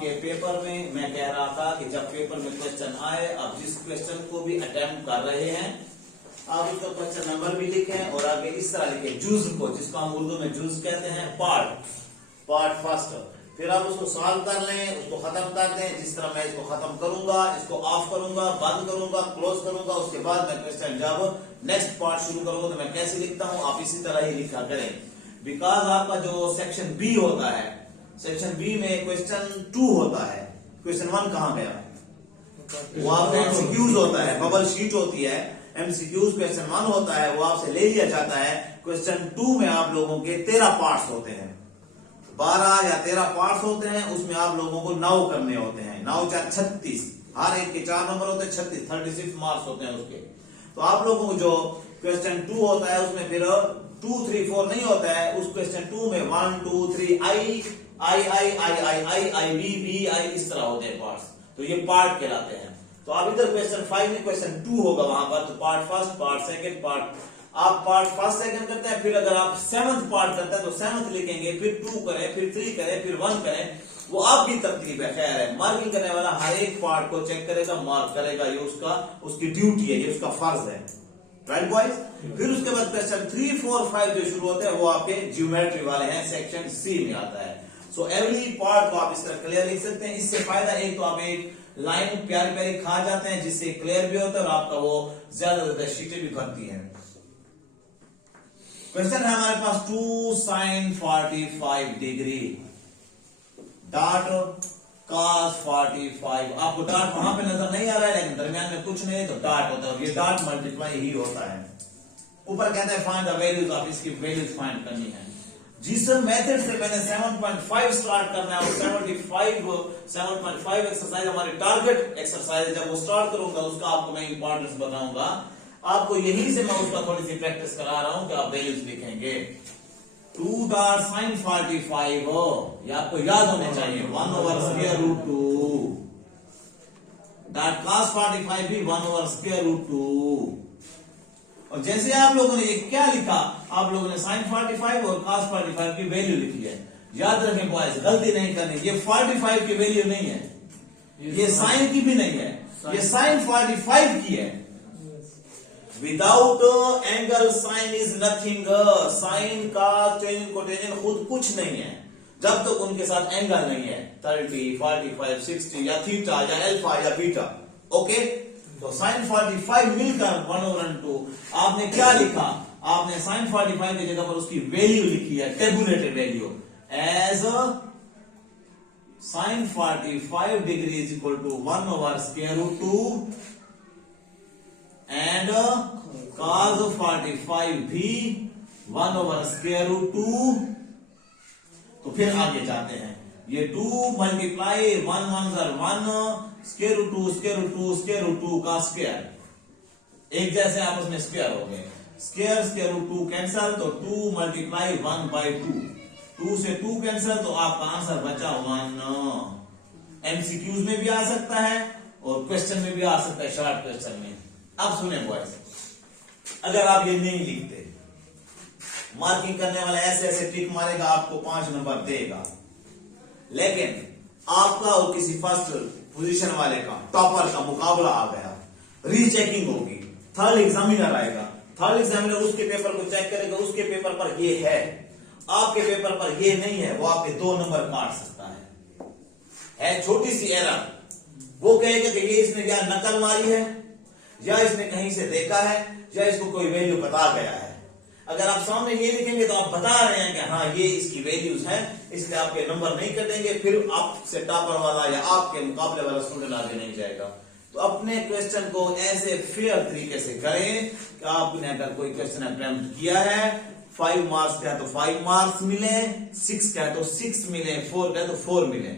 आपके पेपर में मैं कह रहा था कि जब पेपर में क्वेश्चन आए, आप जिस क्वेश्चन को भी अटेम्प्ट कर रहे हैं आप उसका क्वेश्चन नंबर भी लिखें और आगे इस तरह लिखें जूज को, जिसको हम उर्दू में जूज कहते हैं, पार्ट फर्स्ट। फिर आप उसको सॉल्व कर लें, उसको खत्म कर दें। जिस तरह मैं इसको खत्म करूंगा, इसको ऑफ करूंगा, बंद करूंगा, क्लोज करूंगा, उसके बाद मैं क्वेश्चन जब नेक्स्ट पार्ट शुरू करूंगा तो मैं कैसे लिखता हूं, आप इसी तरह ही लिखा करें। बिकॉज आपका जो सेक्शन बी होता है, सेक्शन बी में क्वेश्चन 2 होता है, क्वेश्चन 1 कहां गया? वो आपका एमसीक्यूज होता है, बबल शीट होती है, एमसीक्यूज क्वेश्चन 1 होता है, वो आपसे ले लिया जाता है। क्वेश्चन 2 में आप लोगों के 13 पार्ट्स होते हैं, 12 या 13 पार्ट्स होते हैं, उसमें आप लोगों को 9 करने होते हैं, 9 4 36, हर एक के 4 नंबर होते हैं, 36 मार्क्स होते हैं उसके। तो आप लोगों को जो क्वेश्चन 2 होता है उसमें फिर 2 3 4 नहीं होता है, उस क्वेश्चन 2 में 1 2 3 आई बी आई इस तरह होते हैं पार्ट्स, तो ये पार्ट कहलाते हैं। तो आप इधर क्वेश्चन 5 में क्वेश्चन 2 होगा वहां पर, तो पार्ट फर्स्ट, पार्ट सेकंड, आप पार्ट फर्स्ट सेकंड करते हैं, फिर अगर आप 7th पार्ट करते हैं तो 7th लिखेंगे, फिर 2 करें, फिर 3 करें, फिर 1 करें, वो आपकी तरतीब है। खैर है, मार्किंग करने वाला हर एक पार्ट को चेक करेगा, मार्क करेगा, ये उसकी ड्यूटी है, ये उसका फर्ज है, राइट बॉयज। फिर उसके बाद क्वेश्चन 3 4 5 जो शुरू होते हैं वो आपके ज्योमेट्री वाले हैं, सेक्शन सी में आता है। सो एवरी पार्ट को आप इस तरह क्लियर लिख सकते हैं। इससे फायदा एक तो आप एक लाइन प्यारी प्यारी खा जाते हैं जिससे क्लियर भी होता है और आपका वो ज्यादा शीटें भी बनती हैं। क्वेश्चन है हमारे पास 2 sin 45 डिग्री डॉट cos 45। आपको डॉट वहां पे नजर नहीं आ रहा है, लेकिन दरमियान में कुछ नहीं तो डॉट होता है और ये डॉट मल्टीप्लाई ही होता है। ऊपर कहते हैं फाइंड द वैल्यूज, आप इसकी वैल्यूज फाइंड करनी है। जिस मेथड से मैंने 7.5 स्टार्ट करना है और 7.5 एक्सरसाइज हमारी टारगेट एक्सरसाइज है, जब वो स्टार्ट करूंगा उसका आपको मैं इंपॉर्टेंस बताऊंगा। आपको यहीं से मैं उसका थोड़ी सी प्रैक्टिस करा रहा हूं कि आप वैल्यूज लिखेंगे। 2 डॉट sin 45 हो, ये आपको याद होने चाहिए, 1/√2 डॉट cos 45 भी 1/√2। और जैसे आप लोगों ने ये क्या लिखा, आप लोगों ने sin 45 और cos 45 की वैल्यू लिखी है। याद रखें बॉयज, गलती नहीं करनी, ये 45 की वैल्यू नहीं है, ये sin की भी नहीं है, ये sin 45 की है। Without angle sine is nothing, sine का टेन कोटेजन खुद कुछ नहीं है जब तक उनके साथ एंगल नहीं है, 30 45 60 या थीटा या अल्फा या बीटा। ओके, तो sin 45 मिलकर 1/2। आपने क्या लिखा, आपने sin 45 की जगह पर उसकी वैल्यू लिखी है, tabulated value as sin 45 degree is equal to 1/√2 and cos 45 भी 1/√2। तो फिर आगे जाते हैं, ये 2 मल्टीप्लाई 1 1 √2 का स्क्वायर, एक जैसे आपस में स्क्वायर हो गए, √2 कैंसल, तो 2 मल्टीप्लाई 1/2, 2 से 2 कैंसल, तो आपका आंसर बचा 1। एमसीक्यूज में भी आ सकता है और क्वेश्चन में भी आ सकता है, शॉर्ट क्वेश्चन में। अब सुने बॉयज, अगर आप ये नहीं लिखते, मार्किंग करने वाला ऐसे ऐसे टिक मारेगा, आपको 5 नंबर देगा, लेकिन आपका और किसी फर्स्ट पोजीशन वाले का, टॉपर का मुकाबला आ गया, रीचेकिंग होगी, थर्ड एग्जामिनर आएगा, थर्ड एग्जामिनर उसके पेपर को चेक करेगा, उसके पेपर पर ये है, आपके पेपर पर ये नहीं है, वो आपके 2 नंबर काट सकता है छोटी सी एरर। वो कहेगा कि ये इसने या नकल मारी है या इसने कहीं से देखा है या इसको कोई वैल्यू बता गया है। अगर आप सामने ये लिखेंगे तो आप बता रहे हैं कि हाँ ये इसकी वैल्यूज हैं, इसलिए आपके नंबर नहीं कटेंगे, फिर आपसे टॉपर वाला या आपके मुकाबले वाला स्टूडेंट आगे नहीं जाएगा। तो अपने क्वेश्चन को ऐसे फेयर तरीके से करें कि आपने अगर कोई क्वेश्चन अटेम्प्ट किया है, 5 मार्क्स का है तो 5 मार्क्स मिले, 6 का है तो 6 मिले, 4 का है तो 4 मिले।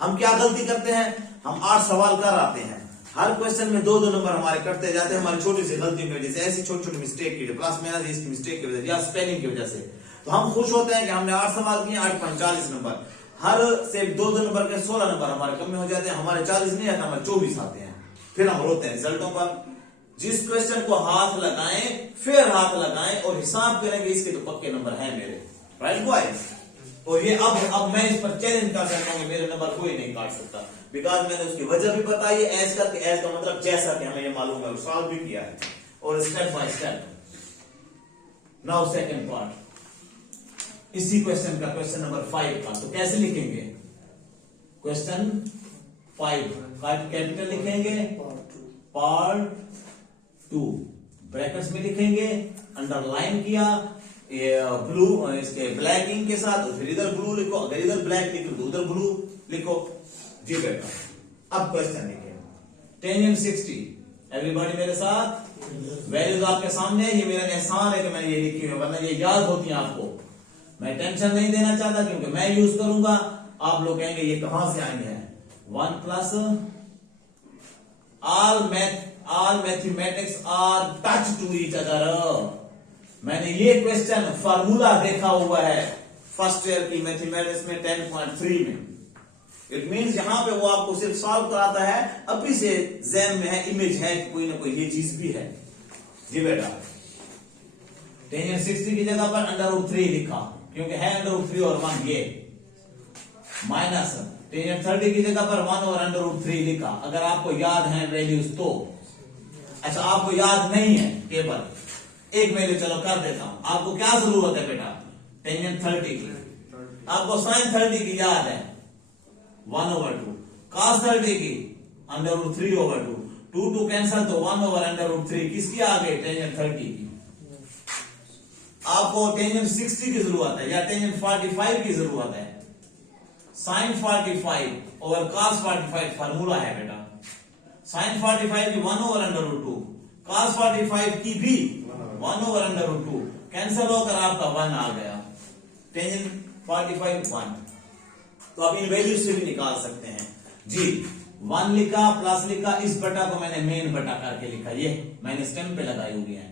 हम क्या गलती करते हैं, हम 8 सवाल कर आते हैं, हर क्वेश्चन में 2-2 नंबर हमारे कटते जाते हैं, हमारी छोटी सी गलती की वजह से, ऐसी छोटी छोटी मिस्टेक की, प्लस माइनस इसकी मिस्टेक की वजह से या स्पेलिंग की वजह से। तो हम खुश होते हैं कि हमने 8 सवाल किए, 8 45 नंबर, हर से 2-2 नंबर के 16 नंबर हमारे कम में हो जाते हैं, हमारे 40 नहीं आते, हमारे 24 आते हैं। फिर हम रोते हैं रिजल्टों पर। जिस क्वेश्चन को हाथ लगाएं, फिर हाथ लगाएं और हिसाब करेंगे इसके तो पक्के नंबर है मेरे, राइट बॉयज। और ये अब मैं इस पर चैलेंज कर सकता हूँ, मेरे नंबर कोई नहीं काट सकता, बिकॉज मैंने उसकी वजह भी बताई है। एज करके, एज का मतलब जैसा कि हमें ये मालूम है, सॉल्व भी किया है और step by step. Now second part इसी क्वेश्चन का, क्वेश्चन नंबर 5 का। तो कैसे लिखेंगे क्वेश्चन 5? कैपिटल लिखेंगे, पार्ट 2 ब्रैकेट्स में लिखेंगे, अंडरलाइन किया ब्लू इसके ब्लैक इंक के साथ, फिर इधर ब्लू लिखो, अगर इधर ब्लैक लिखो तो उधर ब्लू लिखो। जी बेटा अब क्वेश्चन लिखे, टेंजेंट 60, एवरीबॉडी मेरे साथ, वैल्यूज आपके सामने है। ये मेरा एहसान है कि मैंने ये लिखी हुई, वरना ये याद होती है आपको। मैं टेंशन नहीं देना चाहता क्योंकि मैं यूज करूंगा, आप लोग कहेंगे ये कहां से आएंगे हैं। 1 plus all mathematics are touch to each other। मैंने ये क्वेश्चन फार्मूला देखा हुआ है फर्स्ट ईयर की मैथमेटिक्स में 10.3 में। इट मीन्स यहां पे वो आपको सिर्फ सॉल्व कराता है, अभी से ज़हन में है, इमेज है कि कोई ना कोई ये चीज भी है। जी बेटा टेंजेंट 60 की जगह पर √3 लिखा क्योंकि है √3 और 1 ये, माइनस टेंजेंट 30 की जगह पर 1 और √3 लिखा। अगर आपको याद है वैल्यूज तो। अच्छा आपको याद नहीं है, केवल एक वैल्यू चलो कर देता हूं। आपको क्या जरूरत है बेटा टेंजेंट 30 की? आपको साइन 30 की याद है 1/2, cos 30 की √3/2, 2 कैंसल तो 1/√3 किसकी आ गई? टेंजेंट 30 की। आपको टेंजेंट 60 की जरूरत है या टेंजेंट 45 की जरूरत है। साइन 45 और cos 45 फार्मूला है बेटा। साइन 45 की 1/√2, cos 45 की भी 1/√2, कैंसल होकर आपका 1 आ गया। टेंजेंट 45 1। तो आप इन वैल्यू से भी निकाल सकते हैं। जी 1 लिखा, प्लस लिखा, इस बटा को मैंने मेन बटा करके लिखा, ये मैंने स्टेम पे लगाई हुई है।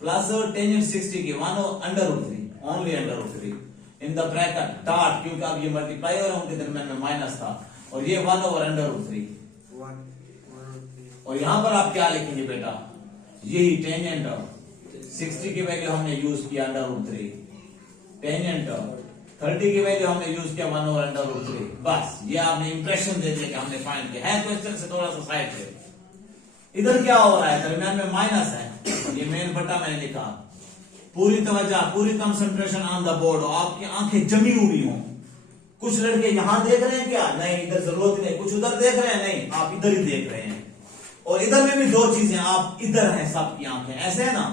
प्लस टेंजेंट 60 की 1/√3, only √3 in the bracket dot, क्योंकि अब ये मल्टीप्लाई और उनके दरमियान में माइनस था, और ये 1/√3। और यहां पर आप क्या लिखेंगे बेटा? यही टेंजेंट 60 की वैल्यू हमने यूज किया √3, टेंजेंट 30 की वैल्यू हमने यूज किया 1/√3। बस ये आपने इंप्रेशन दे दिया कि हमने फाइंड किया है। क्वेश्चन से थोड़ा सा साइड पे, इधर क्या हो रहा है? दरमियान में माइनस है, ये मेन बटा मैंने लिखा। पूरी तवज्जो, पूरी कंसंट्रेशन ऑन द बोर्ड। आपकी आंखें जमी हुई हों। कुछ लड़के यहां देख रहे हैं क्या? नहीं, इधर जरूरत नहीं। कुछ उधर देख रहे हैं? नहीं, आप इधर ही देख रहे हैं। और इधर में भी दो चीजें, आप इधर हैं, सबकी आंखें ऐसे है ना,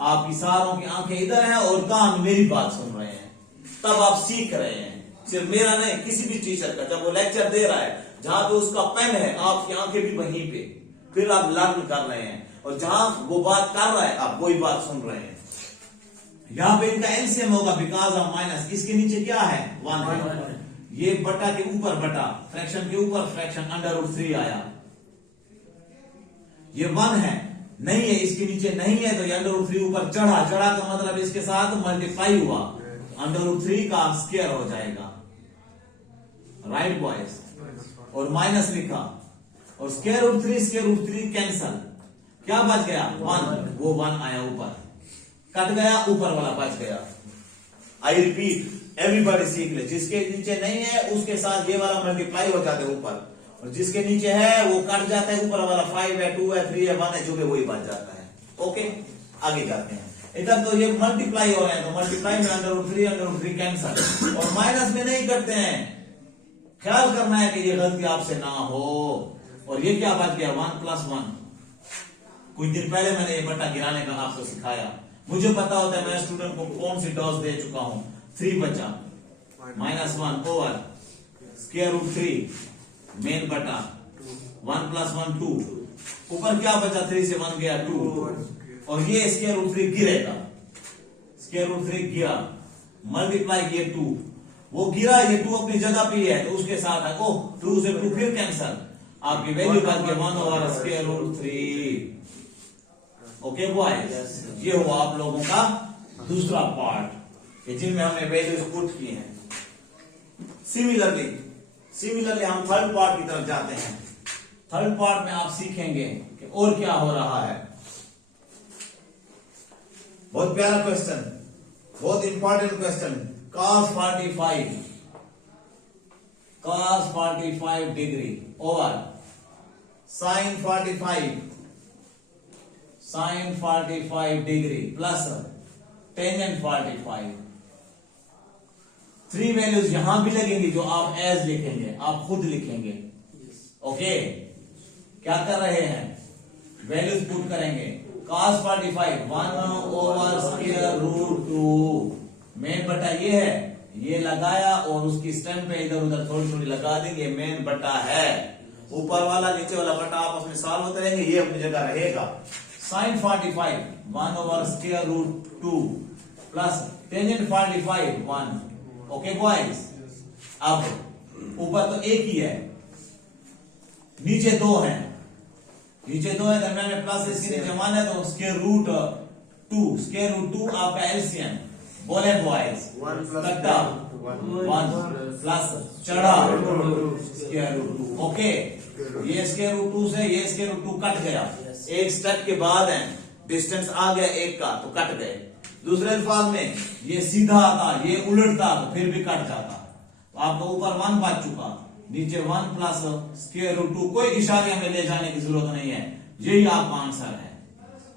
आपकी सारों की आंखें इधर हैं और कान मेरी बात सुन रहे हैं। तब आप सीख रहे हैं, सिर्फ मेरा नहीं, किसी भी टीचर का। जब वो लेक्चर दे रहा है, जहां पे उसका पेन है, आपकी आंखें भी वहीं पे, फिर आप लर्न कर रहे हैं। और जहां वो बात कर रहा है, आप वही बात सुन रहे हैं। यहां पे इनका एलसीएम होगा बिकॉज ऑफ माइनस। इसके नीचे क्या है? 1 है। ये बटा के ऊपर बटा, फ्रैक्शन के ऊपर फ्रैक्शन, √3 आया। ये 1 है, नहीं है, इसके नीचे नहीं है, तो ये √3 ऊपर चढ़ा। चढ़ा का मतलब इसके साथ मल्टीप्लाई हुआ, √3 का स्क्वायर हो जाएगा। Right boys? और माइनस लिखा, और स्क्वायर√3 कैंसल, क्या बच गया? 1। वो 1 आया ऊपर, कट गया, ऊपर वाला बच गया। आई रिपीट, एवरीबॉडी सीख ले, जिसके नीचे नहीं है उसके साथ ये वाला मल्टीप्लाई हो जाता है ऊपर, और जिसके नीचे है वो कट जाता है, ऊपर वाला 5 है, 2 है, 3 है, 1 है, जो भी वही बच जाता है। ओके आगे जाते हैं। इधर तो ये मल्टीप्लाई हो रहे हैं, तो मल्टीप्लाई में √3 कैंसल, और माइनस में नहीं करते हैं। ख्याल करना है कि ये गलती आपसे ना हो। और ये क्या बच गया? 1 + 1। कुछ दिन पहले मैंने ये बटा गिराने का आपको सिखाया। मुझे पता होता है मैं स्टूडेंट को कौन सी डोज दे चुका हूं। 3 बचा, -1 ओवर √3 मेन बटा 1 + 1 2, ऊपर क्या बचा? 3 से 1 गया 2, और ये √3 गिरेगा। √3 गिरा, मल्टीप्लाई किए 2, वो गिरा, ये 2 अपनी जगह पे है, तो उसके साथ है 2 से 2 फिर कैंसल, आपकी वैल्यू बच गई 1 ओवर √3। ओके बॉयज, ये हुआ आप लोगों का दूसरा पार्ट जिनमें हमने वैल्यूज पुट की हैं। सिमिलरली हम थर्ड पार्ट की तरफ जाते हैं। थर्ड पार्ट में आप सीखेंगे कि और क्या हो रहा है। बहुत प्यारा क्वेश्चन, बहुत important question, cos 45 degree over sin 45 degree plus tangent 45। Three values यहां भी लगेंगी जो आप एज लिखेंगे, आप खुद लिखेंगे। ओके क्या कर रहे हैं, वैल्यूज पुट करेंगे। cos 45 1/√2 मेन बटा ये है, ये लगाया और उसकी स्टेम पे इधर उधर थोड़ी थोड़ी लगा देंगे, मेन बटा है। ऊपर वाला नीचे वाला बटा आपस में सॉल्व होते रहेंगे, ये अपनी जगह रहेगा। sin 45 1/√2 plus tangent 45 1। Okay boys, अब ऊपर तो एक ही है, नीचे दो है, दरम्यान में प्लस इसके नीचे 1 है, तो स्क्वायर रूट 2 आपका एलसीएम। बोले बॉयज 1 प्लस चढ़ा स्क्वायर रूट 2। ओके ये स्क्वायर रूट 2 से ये स्क्वायर रूट 2 कट गया, एक स्टेप के बाद है, डिस्टेंस आ गया एक का तो कट गए। दूसरे अल्फाज में ये सीधा आता, ये उलटता तो फिर भी कट जाता। तो आपका ऊपर 1 बच चुका, नीचे 1 प्लस स्क्वायर रूट 2। कोई इशारे में ले जाने की जरूरत नहीं है, यही आपका आंसर है।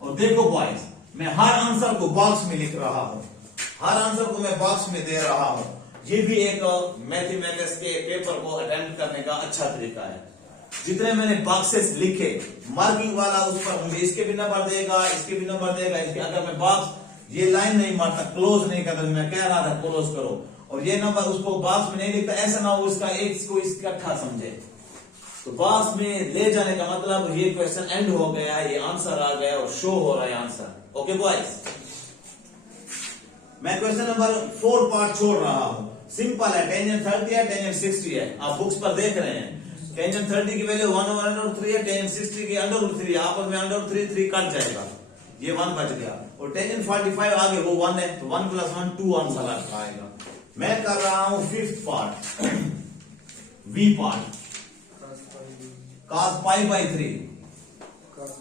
और देखो बॉयज, मैं हर आंसर को बॉक्स में लिख रहा हूं, हर आंसर को मैं बॉक्स में दे रहा हूं। ये भी एक मैथमेटिक्स के पेपर को अटेम्प्ट करने का अच्छा तरीका है। जितने मैंने बॉक्सेस लिखे, मार्किंग वाला उस पर मुझे इसके भी नंबर देगा, इसके भी नंबर देगा, इसके अगर मैं बॉक्स ये लाइन नहीं मारता, क्लोज नहीं करता, मैं कह रहा था क्लोज करो, और ये नंबर उसको बॉक्स में नहीं लिखता, ऐसा ना हो इसका एक को इकट्ठा समझे। तो बॉक्स में ले जाने का मतलब ये क्वेश्चन एंड हो गया, ये आंसर आ गया और शो हो रहा है आंसर। ओके बॉयज, मैं क्वेश्चन नंबर 4 पार्ट छोड़ रहा हूं। सिंपल है, टेंजेंट 30 है, टेंजेंट 60 है, आप बुक्स पर देख रहे हैं। टेंजेंट 30 की वैल्यू 1/√3 है, टेंजेंट 60 की √3 है, आपस में √3 कट जाएगा, ये 1 बच गया। और टेंजेंट 45 आगे वो 1 है, तो 1 + 1 2 आंसर आएगा। मैं कर रहा हूं 5th part we part, cos π/3।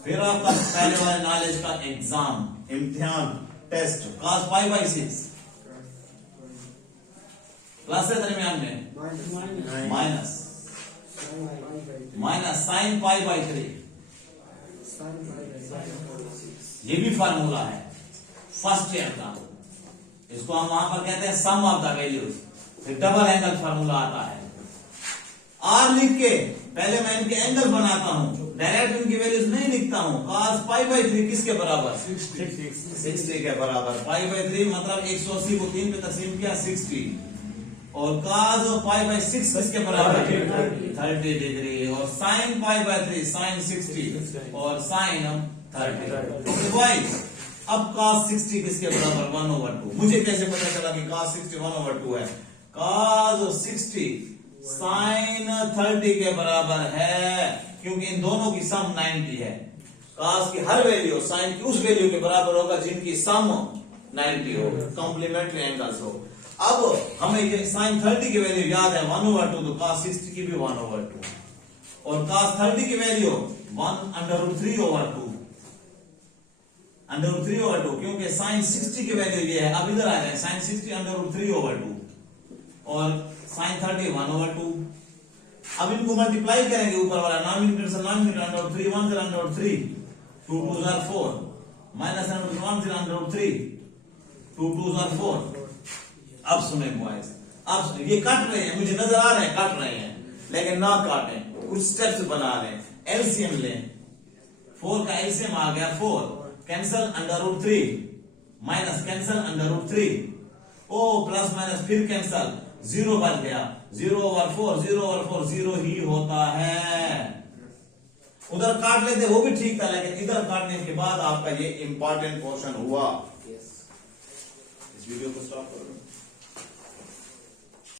फिर आपका पहले वाले नॉलेज का एग्जाम, इम्तिहान, टेस्ट। cos π/6 प्लस है दरमियान में माइनस sin π/3। ये भी फार्मूला है फर्स्ट ईयर का, इसको हम वहां पर कहते हैं सम ऑफ द वैल्यूज। फिर डबल एंगल फार्मूला आता है। आर लिख के पहले मैं इनके एंगल बनाता हूं, डायरेक्ट इनकी वैल्यूज नहीं लिखता हूं। cos π/3 किसके बराबर? 60 के बराबर। π/3 मतलब 180 को 3 पे तकसीम किया 60, और cos π/6 किसके बराबर? 30 डिग्री। और sin π/3 sin 60 और sin 30। बॉयज अब cos 60 किसके बराबर? 1/2। मुझे कैसे पता चला कि cos 60 1/2 है? cos 60 sin 30 के बराबर है, क्योंकि इन दोनों की सम 90 है। cos की हर वैल्यू sin की उस वैल्यू के बराबर होगा जिनकी सम 90 हो, कॉम्प्लीमेंट्री एंगल्स हो। अब हमें ये sin 30 की वैल्यू याद है 1/2, तो cos 60 की भी 1/2, और cos 30 की वैल्यू 1/3/2, क्योंकि sin 60 की वैल्यू ये है। अब इधर आ जाए, sin 60 √3/2 और sin 30 1/2। अब इनको मल्टीप्लाई करेंगे, ऊपर वाला नॉमिनेटर से नॉमिनेटर √3 1 से √3 2 2 are 4 माइनस √1 से √3 2 2 are 4। अब सुने बॉयज, अब ये कट रहे हैं, मुझे नजर आ रहे हैं कट रहे हैं, लेकिन ना काटें, कुछ स्टेप्स बना लें। एलसीएम लें, 4 का एलसीएम आ गया 4, cancel √3 minus cancel √3, O plus minus फिर कैंसल, 0 बच गया, 0/4 0 ही होता है। उधर काट लेते वो भी ठीक था, लेकिन इधर काटने के बाद आपका ये इंपॉर्टेंट क्वेश्चन हुआ। इस वीडियो को स्टॉप करो।